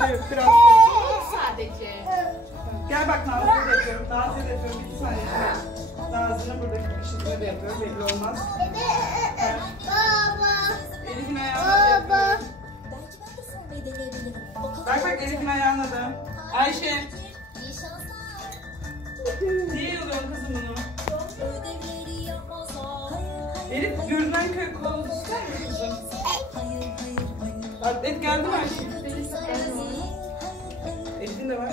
biraz sadece. Gel bak Nazlı'yı da yapıyorum. Nazlı'yı da yapıyorum. Bir saniye. Nazlı'nın buradaki dikişini de yapıyorum. Belli olmaz. Elif'in ayağına da yapıyorum. Bak Elif'in ayağına da. Ayşe. Niye yoluyorsun kızım bunu? Elif görünen köy kılavuzu ister mi kızım? Atlet geldi mi Ayşe? Elif'in de var.